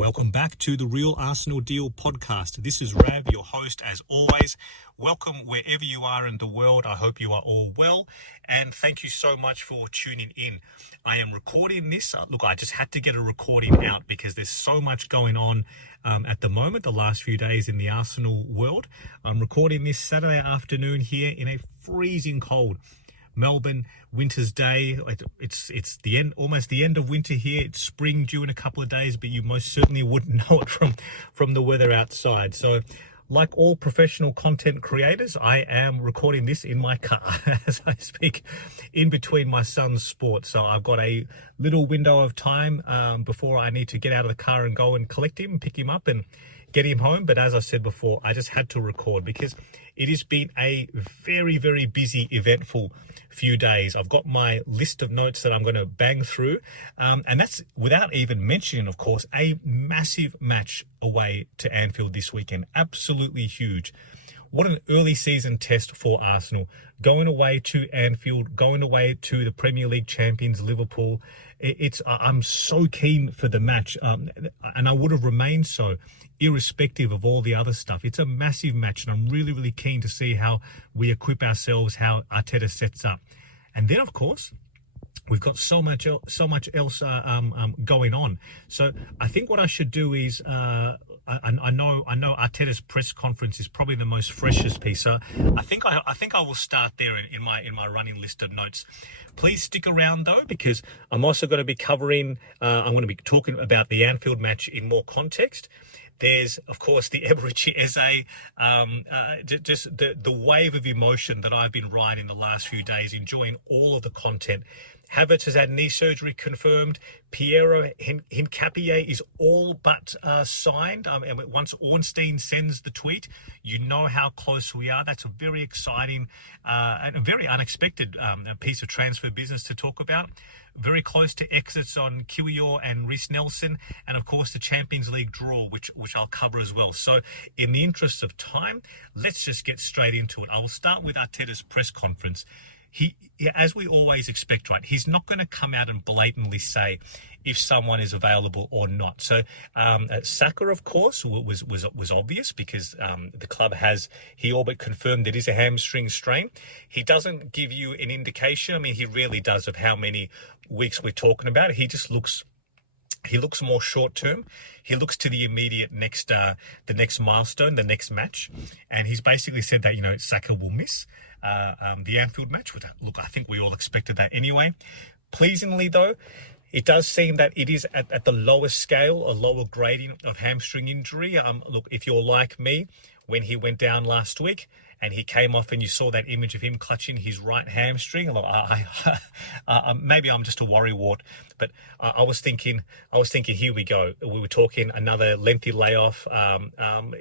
Welcome back to the Real Arsenal Deal podcast. This is Rav, your host, as always. Welcome wherever you are in the world. I hope you are all well, and thank you so much for tuning in. I am recording this. Look, I just had to get a recording out because there's so much going on at the moment, the last few days in the Arsenal world. I'm recording this Saturday afternoon here in a freezing cold Melbourne winter's day. It's the end, almost the end of winter here. It's spring due in a couple of days, but you most certainly wouldn't know it from the weather outside. So, like all professional content creators, I am recording this in my car as I speak, in between my son's sports. So I've got a little window of time before I need to get out of the car and go and collect him, pick him up and get him home. But as I said before, I just had to record because it has been a very, very busy, eventful few days. I've got my list of notes that I'm going to bang through. And that's without even mentioning, of course, a massive match away to Anfield this weekend. Absolutely huge. What an early season test for Arsenal. Going away to Anfield, going away to the Premier League champions, Liverpool. I'm so keen for the match, and I would have remained so, irrespective of all the other stuff. It's a massive match, and I'm really, really keen to see how we equip ourselves, how Arteta sets up. And then, of course, we've got so much else going on. So I think what I should do is, I know Arteta's press conference is probably the most freshest piece. So I think I will start there in my running list of notes. Please stick around though, because I'm also going to be covering. I'm going to be talking about the Anfield match in more context. There's, of course, the Eberechi Eze, just the wave of emotion that I've been riding the last few days, enjoying all of the content. Havertz has had knee surgery confirmed. Piero, Hincapie is all but signed. And once Ornstein sends the tweet, you know how close we are. That's a very exciting and a very unexpected piece of transfer business to talk about. Very close to exits on Kiwior and Reiss, and of course the Champions League draw, which I'll cover as well. So in the interest of time, let's just get straight into it. I will start with Arteta's press conference. He, as we always expect, right, he's not going to come out and blatantly say if someone is available or not. So Saka, of course, was obvious because the club he all but confirmed it is a hamstring strain. He doesn't give you an indication. I mean, he really does, of how many weeks we're talking about. He looks more short term. He looks to the immediate the next milestone, the next match, and he's basically said that Saka will miss the Anfield match. Which, look, I think we all expected that anyway. Pleasingly, though, it does seem that it is at the lowest scale, a lower grading of hamstring injury. Look, if you're like me, when he went down last week and he came off and you saw that image of him clutching his right hamstring, maybe I'm just a worrywart, but I was thinking, here we go. We were talking another lengthy layoff.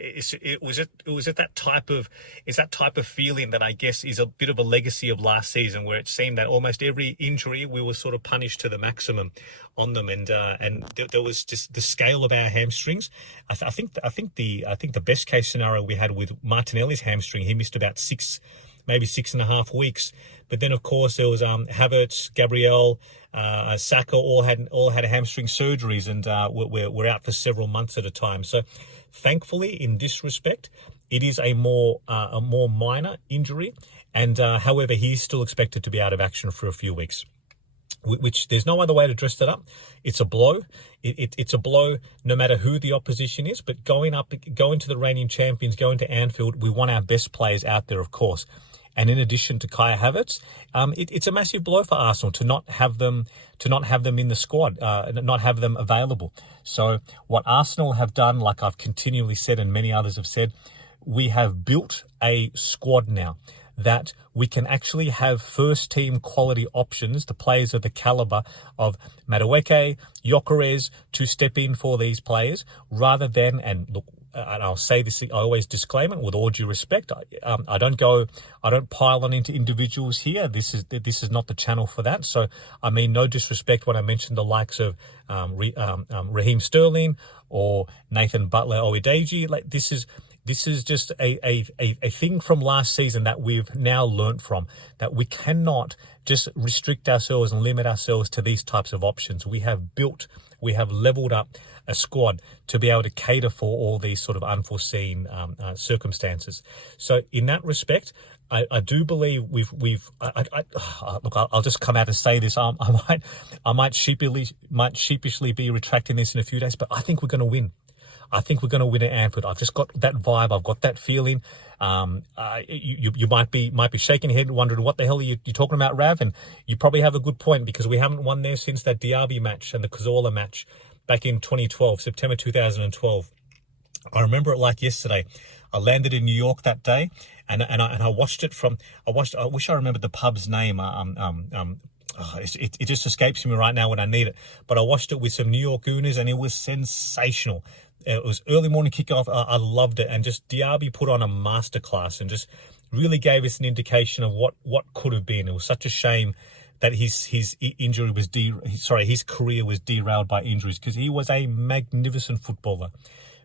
Is that type of feeling that I guess is a bit of a legacy of last season, where it seemed that almost every injury we were sort of punished to the maximum on them, and there was just the scale of our hamstrings. I think the best case scenario we had with Martinelli's hamstring, he missed about 6.5 weeks. But then, of course, there was Havertz, Gabriel, Saka all had hamstring surgeries and were out for several months at a time. So, thankfully, in this respect, it is a more minor injury, and however, he's still expected to be out of action for a few weeks. Which there's no other way to dress that up. It's a blow. It's a blow no matter who the opposition is. But going to the reigning champions, going to Anfield, we want our best players out there, of course. And in addition to Kai Havertz, it's a massive blow for Arsenal to not have them in the squad, not have them available. So what Arsenal have done, like I've continually said and many others have said, we have built a squad now that we can actually have first team quality options, the players of the caliber of Madueke, Gyökeres, to step in for these players, rather than, and look, and I'll say this, I always disclaim it with all due respect. I don't pile on into individuals here. This is not the channel for that. So I mean no disrespect when I mention the likes of Raheem Sterling or Nathan Butler-Oedeji. Like this is just a thing from last season that we've now learnt from, that we cannot just restrict ourselves and limit ourselves to these types of options. We have built we have leveled up a squad to be able to cater for all these sort of unforeseen circumstances. So in that respect, I do believe look, I'll just come out and say this. I might sheepishly be retracting this in a few days, but I think we're going to win. I think we're going to win at Anfield. I've just got that vibe. I've got that feeling. You might be shaking your head and wondering what the hell are you talking about, Rav? And you probably have a good point, because we haven't won there since that Diaby match and the Cazorla match back in 2012, September 2012. I remember it like yesterday. I landed in New York that day, and I watched it from. I wish I remembered the pub's name. It just escapes me right now when I need it. But I watched it with some New York Gooners, and it was sensational. It was early morning kickoff. I loved it, and just Diaby put on a masterclass and just really gave us an indication of what could have been. It was such a shame that his injury was his career was derailed by injuries, because he was a magnificent footballer,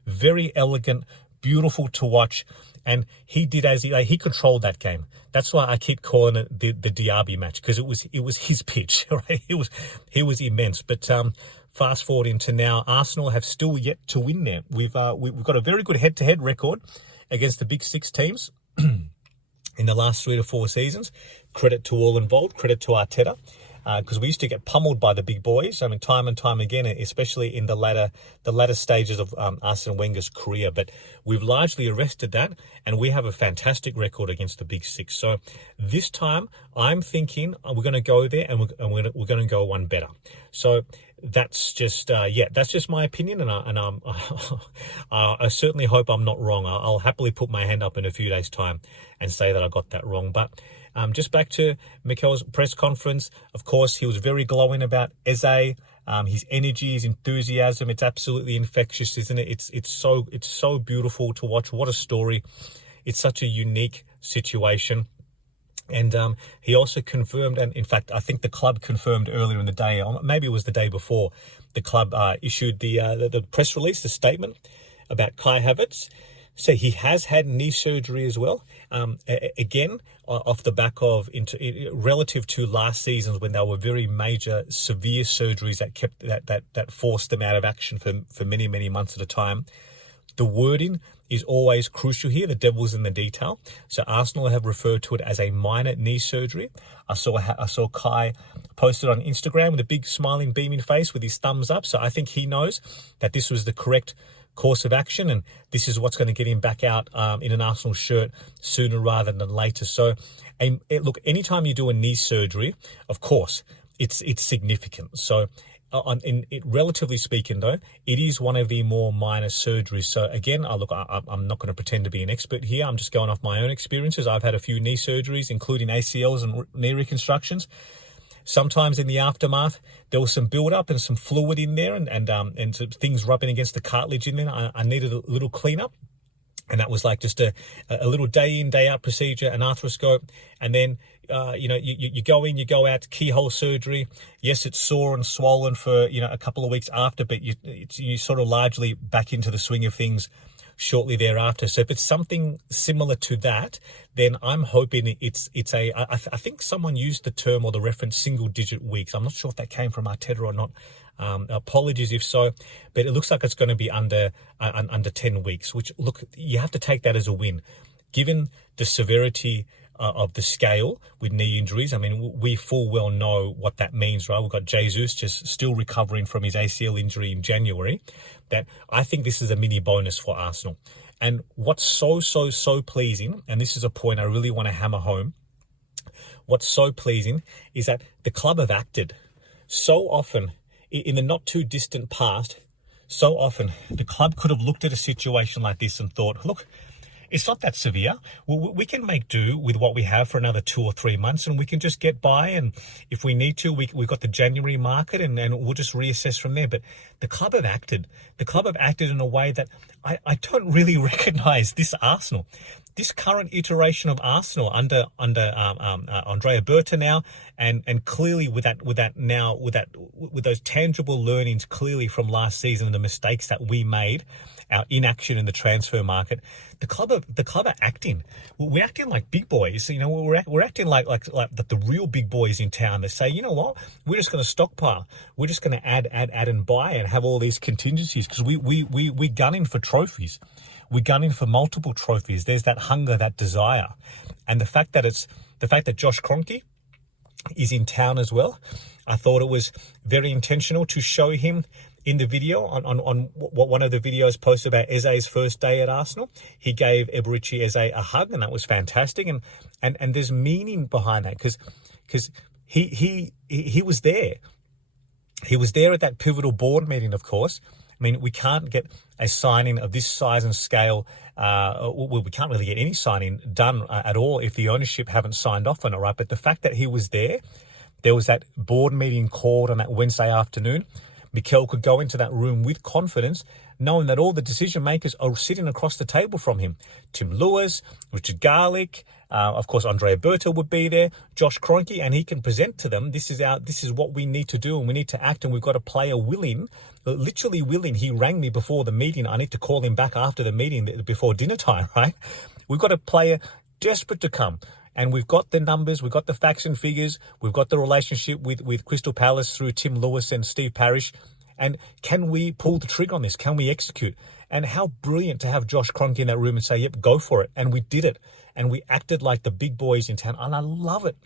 very elegant, beautiful to watch, and he did he controlled that game. That's why I keep calling it the Diaby match, because it was his pitch, right? He was immense. But fast forward into now, Arsenal have still yet to win there. We've got a very good head-to-head record against the big six teams in the last 3 to 4 seasons. Credit to all involved, credit to Arteta, because we used to get pummeled by the big boys. I mean, time and time again, especially in the latter stages of Arsene Wenger's career. But we've largely arrested that, and we have a fantastic record against the big six. So this time, I'm thinking we're going to go there, and we're going to go one better. So that's just that's just my opinion, and I certainly hope I'm not wrong. I'll happily put my hand up in a few days' time and say that I got that wrong. But just back to Mikel's press conference. Of course, he was very glowing about Eze. His energy, his enthusiasm, it's absolutely infectious, isn't it? It's so beautiful to watch. What a story. It's such a unique situation. And he also confirmed, and in fact, I think the club confirmed earlier in the day, or maybe it was the day before, the club issued the press release, the statement about Kai Havertz. So he has had knee surgery as well. Again, off the back of relative to last seasons, when there were very major, severe surgeries that forced them out of action for many months at a time. The wording is always crucial here. The devil's in the detail. So Arsenal have referred to it as a minor knee surgery. I saw Kai posted on Instagram with a big smiling, beaming face with his thumbs up. So I think he knows that this was the correct course of action, and this is what's going to get him back out in an Arsenal shirt sooner rather than later. So look, anytime you do a knee surgery, of course, it's significant. So relatively speaking, though, it is one of the more minor surgeries. So again, I'm not going to pretend to be an expert here. I'm just going off my own experiences. I've had a few knee surgeries, including ACLs and knee reconstructions. Sometimes in the aftermath, there was some build-up and some fluid in there, and some things rubbing against the cartilage in there. I needed a little cleanup, and that was like just a little day in, day out procedure, an arthroscope, and then you go in, you go out, keyhole surgery. Yes, it's sore and swollen for a couple of weeks after, but you sort of largely back into the swing of things shortly thereafter. So if it's something similar to that, then I'm hoping I think someone used the term or the reference single-digit weeks. I'm not sure if that came from Arteta or not. Apologies if so, but it looks like it's going to be under 10 weeks, which, look, you have to take that as a win. Given the severity of the scale with knee injuries, I mean, we full well know what that means, right? We've got Jesus just still recovering from his ACL injury in January. That I think this is a mini bonus for Arsenal. And what's so pleasing, and this is a point I really want to hammer home, what's so pleasing is that the club have acted. So often, in the not too distant past, so often the club could have looked at a situation like this and thought, look, it's not that severe. We can make do with what we have for another 2 or 3 months, and we can just get by. And if we need to, we've got the January market, and we'll just reassess from there. But the club have acted. The club have acted in a way that I don't really recognise this Arsenal. this current iteration of Arsenal under Andrea Berta now, and clearly with those tangible learnings clearly from last season and the mistakes that we made, our inaction in the transfer market, the club are acting. We're acting like big boys. You know, we're acting like the real big boys in town that say, you know what, we're just going to stockpile. We're just going to add and buy and have all these contingencies because we gunning for trophies. We're gunning for multiple trophies. There's that hunger, that desire, and the fact that Josh Kroenke is in town as well. I thought it was very intentional to show him in the video on one of the videos posted about Eze's first day at Arsenal. He gave Eberechi Eze a hug, and that was fantastic. And there's meaning behind that because he was there. He was there at that pivotal board meeting, of course. I mean, we can't get a signing of this size and scale. We can't really get any signing done at all if the ownership haven't signed off on it, right? But the fact that he was there was that board meeting called on that Wednesday afternoon. Mikel could go into that room with confidence, knowing that all the decision makers are sitting across the table from him. Tim Lewis, Richard Garlick, of course, Andrea Berta would be there, Josh Kroenke, and he can present to them, this is what we need to do, and we need to act, and we've got a player willing, literally willing. He rang me before the meeting. I need to call him back after the meeting, before dinner time, right? We've got a player desperate to come. And we've got the numbers, we've got the facts and figures, we've got the relationship with Crystal Palace through Tim Lewis and Steve Parish. And can we pull the trigger on this? Can we execute? And how brilliant to have Josh Kroenke in that room and say, yep, go for it. And we did it. And we acted like the big boys in town. And I love it.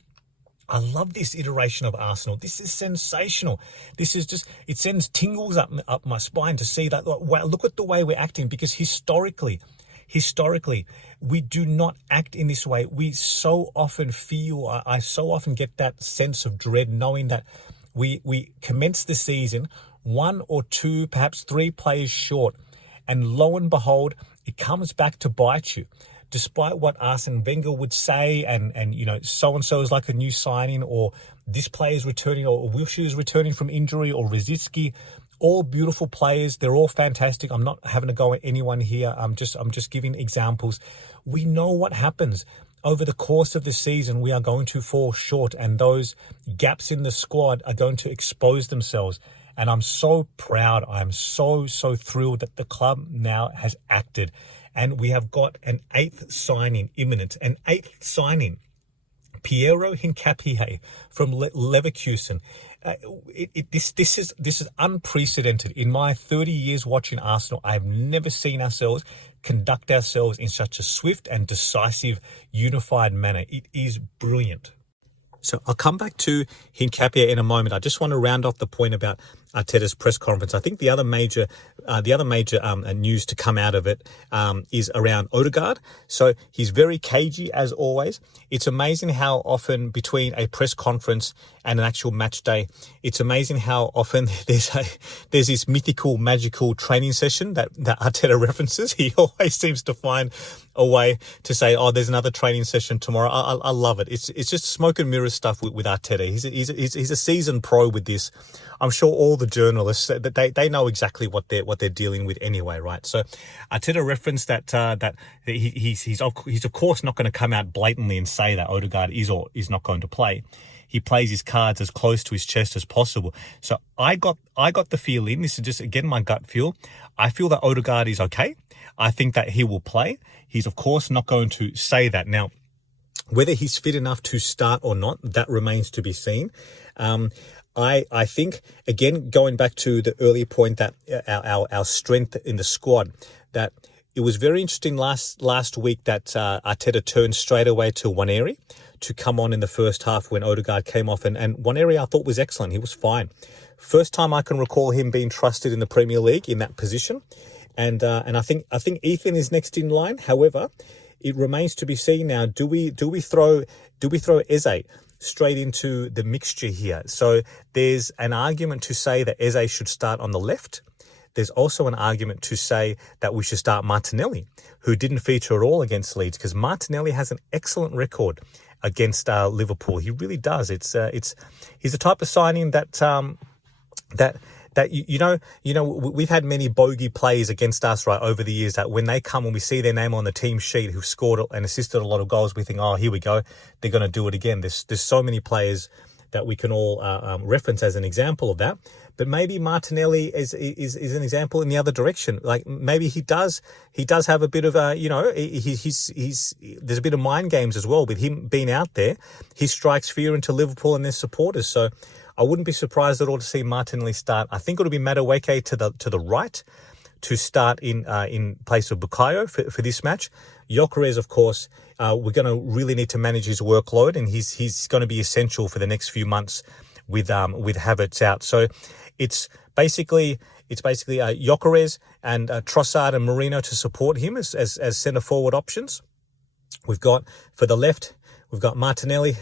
I love this iteration of Arsenal. This is sensational. This is just, it sends tingles up my spine to see that, wow, look at the way we're acting, because historically, we do not act in this way. We so often feel, I so often get that sense of dread knowing that we commence the season 1 or 2, perhaps 3 players short. And lo and behold, it comes back to bite you. Despite what Arsene Wenger would say, and you know, so-and-so is like a new signing, or this player is returning, or Wilshere is returning from injury, or Rosicky, all beautiful players. They're all fantastic. I'm not having to go at anyone here. I'm just giving examples. We know what happens. Over the course of the season, we are going to fall short, and those gaps in the squad are going to expose themselves. And I'm so proud. I'm so thrilled that the club now has acted. And we have got an 8th signing imminent. An 8th signing. Piero Hincapie from Leverkusen. This is unprecedented. In my 30 years watching Arsenal, I've never seen ourselves conduct ourselves in such a swift and decisive, unified manner. It is brilliant. So I'll come back to Hincapie in a moment. I just want to round off the point about Arteta's press conference. I think the other major news to come out of it is around Odegaard. So he's very cagey as always. It's amazing how often between a press conference and an actual match day, it's amazing how often there's this mythical, magical training session that Arteta references. He always seems to find a way to say, "Oh, there's another training session tomorrow." I love it. It's just smoke and mirrors stuff with Arteta. He's a seasoned pro with this. I'm sure all the journalists that they know exactly what they're dealing with anyway, right? So Arteta referenced that he's of course not going to come out blatantly and say that Odegaard is or is not going to play. He plays his cards as close to his chest as possible. So I got the feeling, this is just again my gut feel, I feel that Odegaard is okay. I think that he will play. He's of course not going to say that. Now, whether he's fit enough to start or not, that remains to be seen. I think, again, going back to the earlier point that our strength in the squad, that it was very interesting last week that Arteta turned straight away to Nwaneri to come on in the first half when Odegaard came off. And Nwaneri I thought was excellent. He was fine. First time I can recall him being trusted in the Premier League in that position. And I think Ethan is next in line. However, it remains to be seen now. Do we throw Eze straight into the mixture here? So there's an argument to say that Eze should start on the left. There's also an argument to say that we should start Martinelli, who didn't feature at all against Leeds, because Martinelli has an excellent record against Liverpool. He really does. He's the type of signing that that we've had many bogey plays against us, right, over the years, that when they come and we see their name on the team sheet who've scored and assisted a lot of goals, we think, oh, here we go, they're going to do it again. There's so many players that we can all reference as an example of that. But maybe Martinelli is an example in the other direction. Like maybe he does have a bit of there's a bit of mind games as well with him being out there. He strikes fear into Liverpool and their supporters. So I wouldn't be surprised at all to see Martinelli start. I think it'll be Madueke to the right to start in place of Bukayo for this match. Gyökeres, of course, we're going to really need to manage his workload, and he's going to be essential for the next few months with Havertz out. So it's basically Gyökeres and Trossard and Merino to support him as centre forward options. We've got for the left, we've got Martinelli,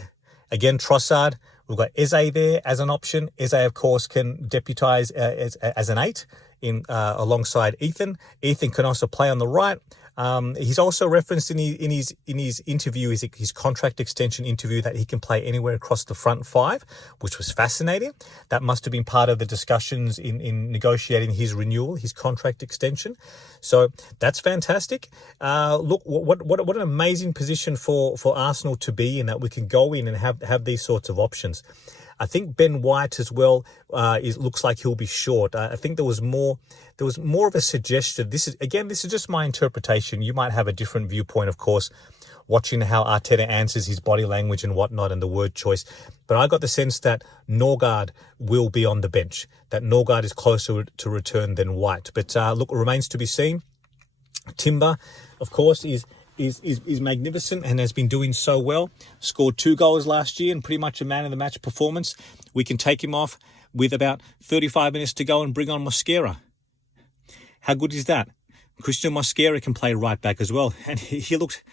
again Trossard. We've got Eze there as an option. Eze, of course, can deputise as an 8 alongside Ethan. Ethan can also play on the right. He's also referenced in his interview, his contract extension interview, that he can play anywhere across the front 5, which was fascinating. That must have been part of the discussions in negotiating his renewal, his contract extension. So that's fantastic. Look, what an amazing position for Arsenal to be in, that we can go in and have these sorts of options. I think Ben White as well looks like he'll be short. I think there was more of a suggestion. This is just my interpretation. You might have a different viewpoint, of course, watching how Arteta answers his body language and whatnot and the word choice. But I got the sense that Norgard will be on the bench, that Norgard is closer to return than White. But look, it remains to be seen. Timber, of course, is magnificent and has been doing so well. Scored 2 goals last year and pretty much a man of the match performance. We can take him off with about 35 minutes to go and bring on Mosquera. How good is that? Christian Mosquera can play right back as well, and he looked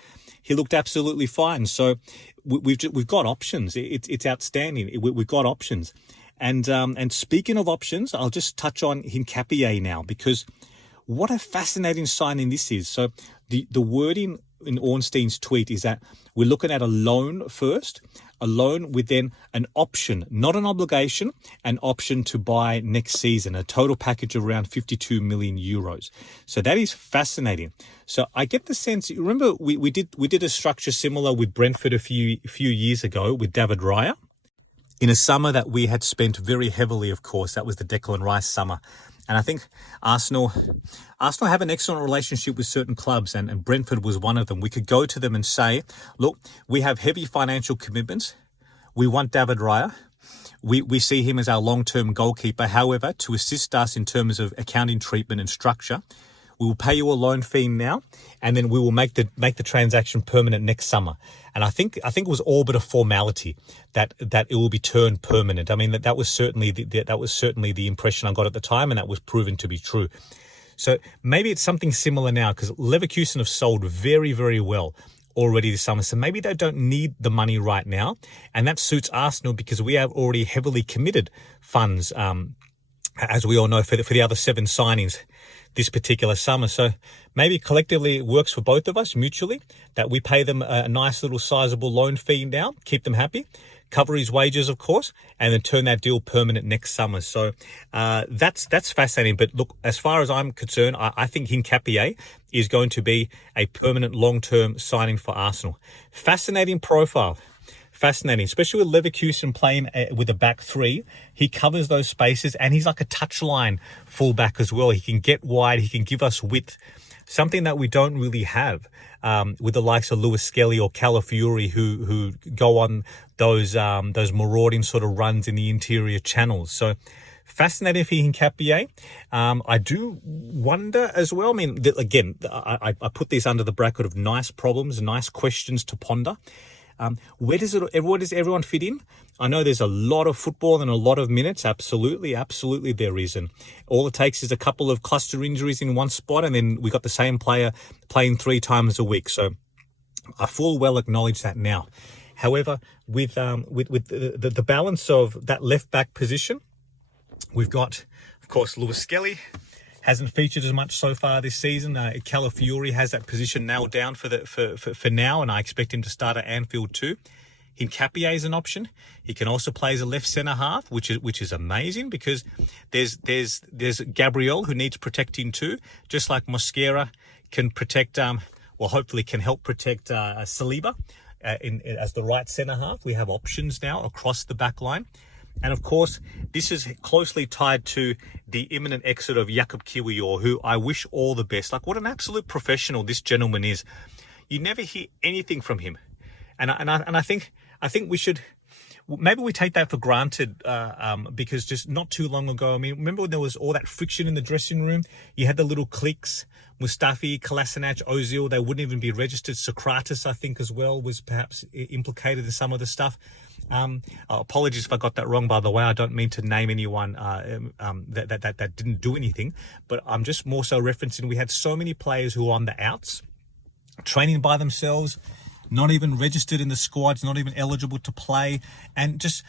absolutely fine. So we've got options. It's outstanding. We've got options. And speaking of options, I'll just touch on Hincapie now, because what a fascinating signing this is. So the wording in Ornstein's tweet is that we're looking at a loan first, a loan with then an option, not an obligation, an option to buy next season, a total package of around 52 million euros. So that is fascinating. So I get the sense, remember we did a structure similar with Brentford a few years ago with David Raya, in a summer that we had spent very heavily, of course. That was the Declan Rice summer. And I think Arsenal have an excellent relationship with certain clubs, and Brentford was one of them. We could go to them and say, look, we have heavy financial commitments. We want David Raya. We see him as our long-term goalkeeper. However, to assist us in terms of accounting treatment and structure, we will pay you a loan fee now, and then we will make the transaction permanent next summer. And I think it was all but a formality that it will be turned permanent. I mean, that was certainly the impression I got at the time, and that was proven to be true. So maybe it's something similar now, because Leverkusen have sold very, very well already this summer. So maybe they don't need the money right now, and that suits Arsenal because we have already heavily committed funds, as we all know, for the other 7 signings this particular summer. So maybe collectively it works for both of us mutually, that we pay them a nice little sizable loan fee now, keep them happy, cover his wages, of course, and then turn that deal permanent next summer. So that's fascinating. But look, as far as I'm concerned, I think Hincapie is going to be a permanent long-term signing for Arsenal. Fascinating profile. Fascinating, especially with Leverkusen playing with a back 3. He covers those spaces, and he's like a touchline fullback as well. He can get wide, he can give us width, something that we don't really have with the likes of Lewis Skelly or Calafiori, who go on those marauding sort of runs in the interior channels. So fascinating for Hincapie. I do wonder as well. I mean, again, I put these under the bracket of nice problems, nice questions to ponder. Where does everyone fit in? I know there's a lot of football and a lot of minutes. Absolutely there is. And all it takes is a couple of cluster injuries in one spot, and then we got the same player playing 3 times a week. So I full well acknowledge that now. However, with the balance of that left back position, we've got, of course, Lewis Skelly. Hasn't featured as much so far this season. Calafiori has that position nailed down for now, and I expect him to start at Anfield too. Hincapie is an option. He can also play as a left centre half, which is amazing because there's Gabriel who needs protecting too, just like Mosquera can protect, hopefully can help protect Saliba as the right centre half. We have options now across the back line. And of course, this is closely tied to the imminent exit of Jakub Kiwior, who I wish all the best. Like, what an absolute professional this gentleman is. You never hear anything from him. And I think we should, maybe we take that for granted because just not too long ago, I mean, remember when there was all that friction in the dressing room? You had the little cliques, Mustafi, Kolasinac, Ozil, they wouldn't even be registered. Socrates, I think, as well, was perhaps implicated in some of the stuff. Apologies if I got that wrong, by the way. I don't mean to name anyone that didn't do anything, but I'm just more so referencing we had so many players who were on the outs, training by themselves, not even registered in the squads, not even eligible to play, and just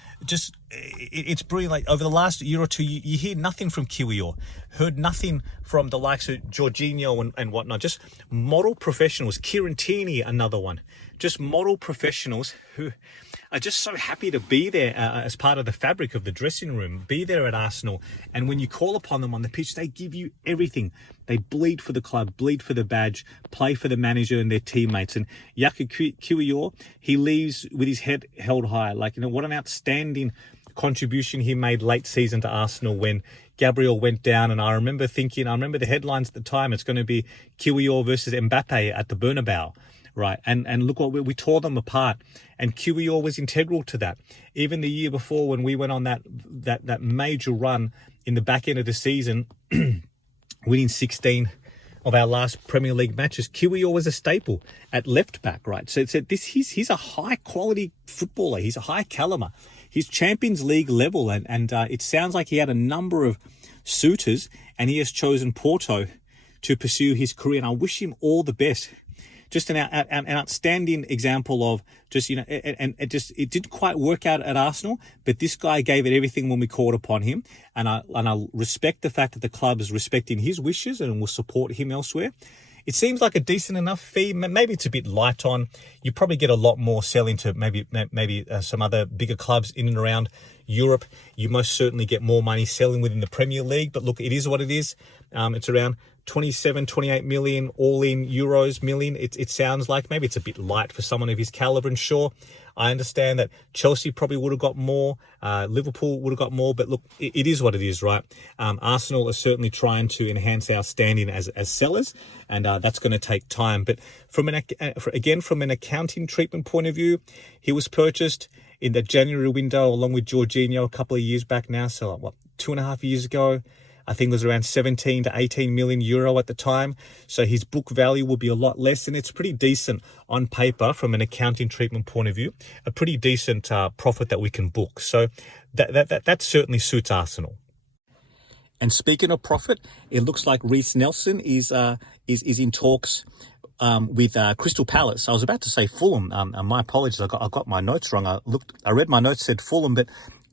it's brilliant. Like over the last year or two, you hear nothing from Kiwior, heard nothing from the likes of Jorginho and whatnot. Just model professionals. Kieran Tierney, another one. Just model professionals who are just so happy to be there as part of the fabric of the dressing room, be there at Arsenal. And when you call upon them on the pitch, they give you everything. They bleed for the club, bleed for the badge, play for the manager and their teammates. And Jakub Kiwior, he leaves with his head held high. Like, what an outstanding contribution he made late season to Arsenal when Gabriel went down. And I remember the headlines at the time, it's going to be Kiwior versus Mbappe at the Bernabeu. Right, and look what we tore them apart, and Kiwior was integral to that. Even the year before, when we went on that major run in the back end of the season, winning 16 of our last Premier League matches, Kiwior was a staple at left back. Right, so he's a high quality footballer. He's a high caliber. He's Champions League level, and it sounds like he had a number of suitors, and he has chosen Porto to pursue his career. And I wish him all the best. Just an outstanding example of just, it didn't quite work out at Arsenal, but this guy gave it everything when we called upon him. And I respect the fact that the club is respecting his wishes and will support him elsewhere. It seems like a decent enough fee. Maybe it's a bit light on. You probably get a lot more selling to maybe some other bigger clubs in and around Europe. You most certainly get more money selling within the Premier League. But look, it is what it is. It's around 28 million all-in euros million. It sounds like maybe it's a bit light for someone of his caliber. And sure, I understand that Chelsea probably would have got more, Liverpool would have got more, but look, it is what it is, right? Arsenal are certainly trying to enhance our standing as sellers, and that's going to take time. But from an accounting treatment point of view, he was purchased in the January window along with Jorginho a couple of years back now. So 2.5 years ago. I think it was around 17 to 18 million euro at the time. So his book value will be a lot less, and it's pretty decent on paper from an accounting treatment point of view, a pretty decent profit that we can book. So that certainly suits Arsenal. And speaking of profit, it looks like Reiss Nelson is in talks with Crystal Palace. I was about to say Fulham. My apologies. I got my notes wrong. I read my notes, said Fulham, but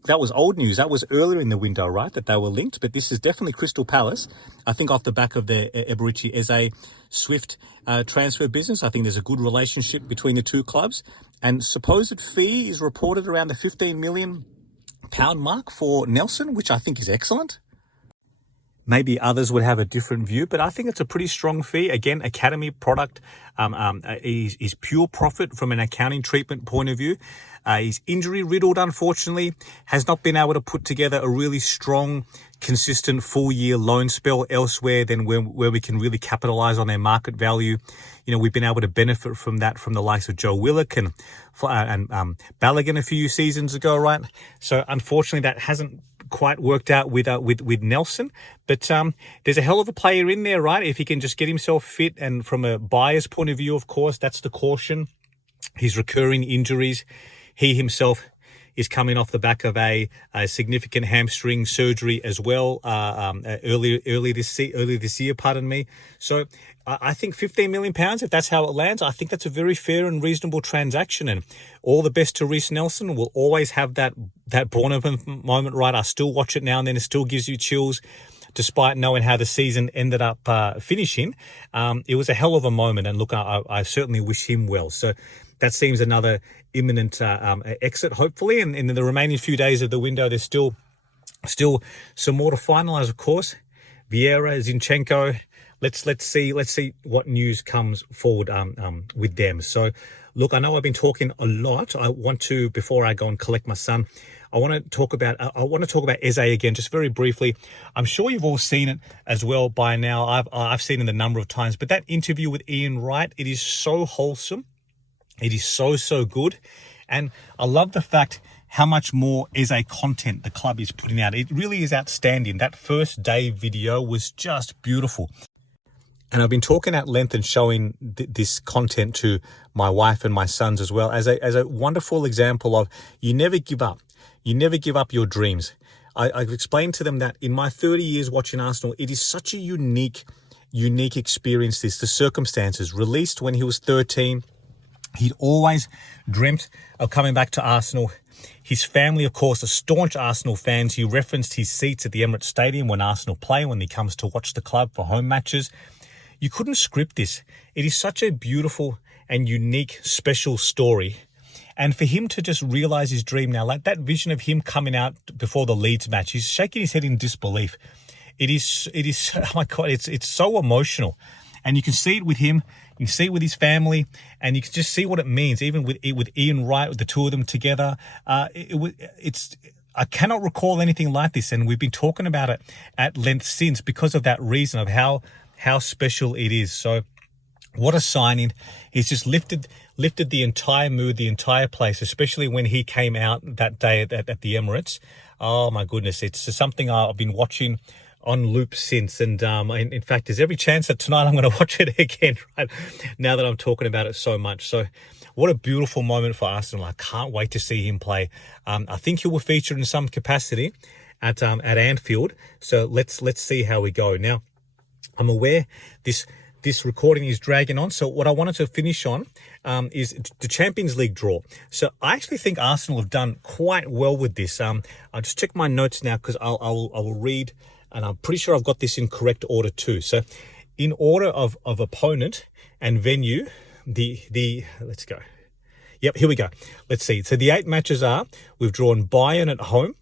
that was old news. That was earlier in the window, right, that they were linked. But this is definitely Crystal Palace. I think off the back of the Eberici Eze Swift transfer business, I think there's a good relationship between the two clubs. And supposed fee is reported around the £15 million mark for Nelson, which I think is excellent. Maybe others would have a different view, but I think it's a pretty strong fee. Again, academy product is pure profit from an accounting treatment point of view. He's injury riddled, unfortunately, has not been able to put together a really strong, consistent full-year loan spell elsewhere than where we can really capitalize on their market value. We've been able to benefit from that from the likes of Joe Willock and Balogun a few seasons ago, right? So unfortunately, that hasn't quite worked out with Nelson, but there's a hell of a player in there, right? If he can just get himself fit, and from a buyer's point of view, of course, that's the caution. His recurring injuries. He himself is coming off the back of a significant hamstring surgery as well early this year. Pardon me. So I think £15 million, if that's how it lands, I think that's a very fair and reasonable transaction. And all the best to Reiss Nelson. We'll always have that Bournemouth moment, right? I still watch it now and then. It still gives you chills. despite knowing how the season ended up finishing. It was a hell of a moment, and look, I certainly wish him well. So that seems another imminent exit, hopefully, and in the remaining few days of the window, there's still some more to finalise, of course. Vieira, Zinchenko. Let's see what news comes forward with them. So, look, I know I've been talking a lot. I want to, before I go and collect my son, I want to talk about Eze again, just very briefly. I'm sure you've all seen it as well by now. I've seen it a number of times, but that interview with Ian Wright, it is so wholesome. It is so good, and I love the fact how much more Eze content the club is putting out. It really is outstanding. That first day video was just beautiful. And I've been talking at length and showing this content to my wife and my sons as well as a wonderful example of you never give up. You never give up your dreams. I've explained to them that in my 30 years watching Arsenal, it is such a unique experience. The circumstances. Released when he was 13. He'd always dreamt of coming back to Arsenal. His family, of course, are staunch Arsenal fans. He referenced his seats at the Emirates Stadium when Arsenal play, when he comes to watch the club for home matches. You couldn't script this. It is such a beautiful and unique, special story. And for him to just realise his dream now, like that vision of him coming out before the Leeds match, he's shaking his head in disbelief. It is, oh my God, it's so emotional. And you can see it with him, you can see it with his family, and you can just see what it means, even with Ian Wright, with the two of them together. I cannot recall anything like this, and we've been talking about it at length since because of that reason of how special it is. So what a signing. He's just lifted the entire mood, the entire place, especially when he came out that day at the Emirates. Oh my goodness, it's something I've been watching on loop since, and in fact there's every chance that tonight I'm going to watch it again, right, now that I'm talking about it so much. So what a beautiful moment for Arsenal. I can't wait to see him play. I think he will feature in some capacity at Anfield, so let's see how we go. Now, I'm aware this recording is dragging on, so what I wanted to finish on is the Champions League draw. So I actually think Arsenal have done quite well with this. I'll just check my notes now because I will read. And I'm pretty sure I've got this in correct order too. So in order of opponent and venue, let's go. Yep, here we go. Let's see. So the 8 matches are, we've drawn Bayern at home,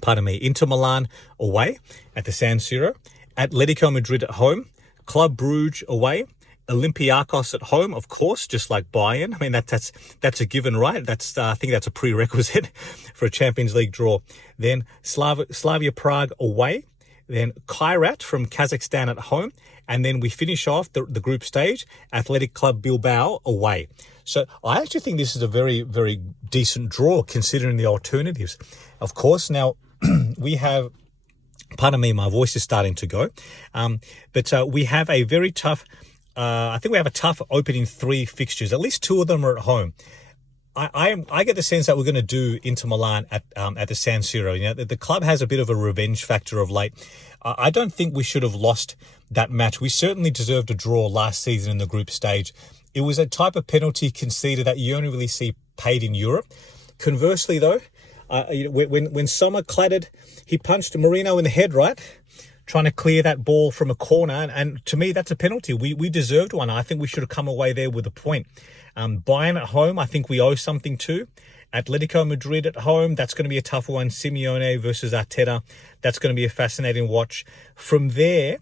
pardon me, Inter Milan away at the San Siro, Atletico Madrid at home, Club Brugge away, Olympiacos at home, of course, just like Bayern. I mean, that's a given, right? I think that's a prerequisite for a Champions League draw. Then Slavia Prague away, then Kairat from Kazakhstan at home, and then we finish off the group stage, Athletic Club Bilbao away. So I actually think this is a very, very decent draw considering the alternatives. Of course, now we have, pardon me, my voice is starting to go, but we have a very tough, I think we have a tough opening 3 fixtures. At least 2 of them are at home. I get the sense that we're going to do Inter Milan at the San Siro. You know, the club has a bit of a revenge factor of late. I don't think we should have lost that match. We certainly deserved a draw last season in the group stage. It was a type of penalty conceded that you only really see paid in Europe. Conversely, though, when Sommer clattered, he punched Marino in the head, right? Trying to clear that ball from a corner. And to me, that's a penalty. We deserved one. I think we should have come away there with a point. Bayern at home, I think we owe something to. Atletico Madrid at home, that's going to be a tough one. Simeone versus Arteta, that's going to be a fascinating watch. From there,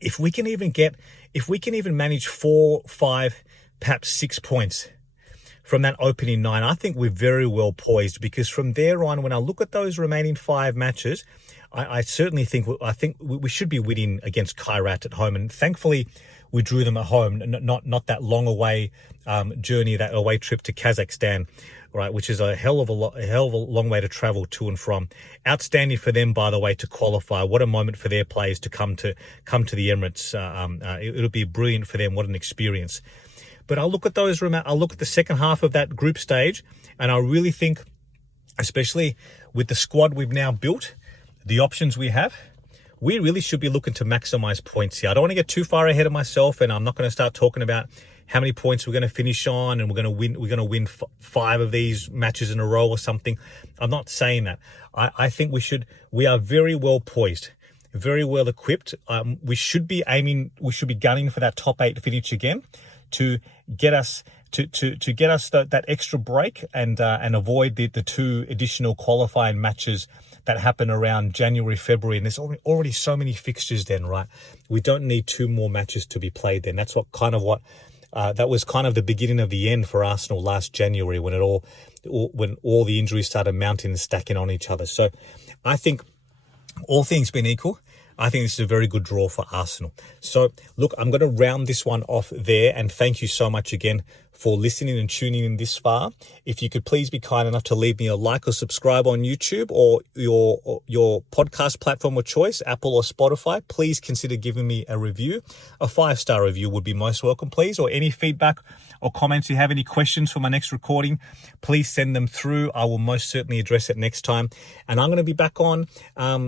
if we can even manage 4, 5, perhaps 6 points from that opening 9, I think we're very well poised, because from there on, when I look at those remaining 5 matches, I certainly think we should be winning against Kairat at home, and thankfully we drew them at home, not that long away journey, that away trip to Kazakhstan, right, which is a hell of a long way to travel to and from. Outstanding for them, by the way, to qualify. What a moment for their players to come to the Emirates. It'll be brilliant for them. What an experience. But I'll look at the second half of that group stage, and I really think, especially with the squad we've now built, the options we have, we really should be looking to maximize points here. I don't want to get too far ahead of myself, and I'm not going to start talking about how many points we're going to finish on, and we're going to win 5 of these matches in a row or something. I'm not saying that. I think we are very well poised, very well equipped. We should be gunning for that top 8 finish again to get us to get us that extra break and avoid the 2 additional qualifying matches that happen around January, February. And there's already so many fixtures then, right? We don't need 2 more matches to be played then. That's that was kind of the beginning of the end for Arsenal last January when all the injuries started mounting and stacking on each other. So I think all things being equal, I think this is a very good draw for Arsenal. So, look, I'm going to round this one off there, and thank you so much again for listening and tuning in this far. If you could please be kind enough to leave me a like or subscribe on YouTube or your podcast platform of choice, Apple or Spotify, please consider giving me a review. A 5-star review would be most welcome, please, or any feedback or comments. If you have any questions for my next recording, please send them through. I will most certainly address it next time. And I'm going to be back on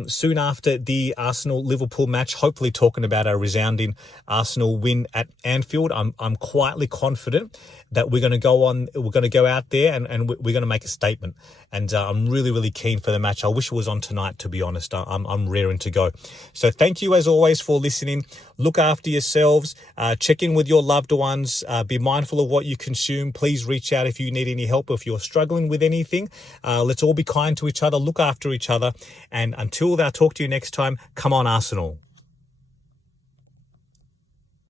soon after the Arsenal-Liverpool match, hopefully talking about a resounding Arsenal win at Anfield. I'm quietly confident that we're going to go out there and we're going to make a statement. And I'm really, really keen for the match. I wish it was on tonight, to be honest. I'm raring to go. So thank you, as always, for listening. Look after yourselves. Check in with your loved ones. Be mindful of what you consume. Please reach out if you need any help, if you're struggling with anything. Let's all be kind to each other. Look after each other. And until I talk to you next time, come on, Arsenal.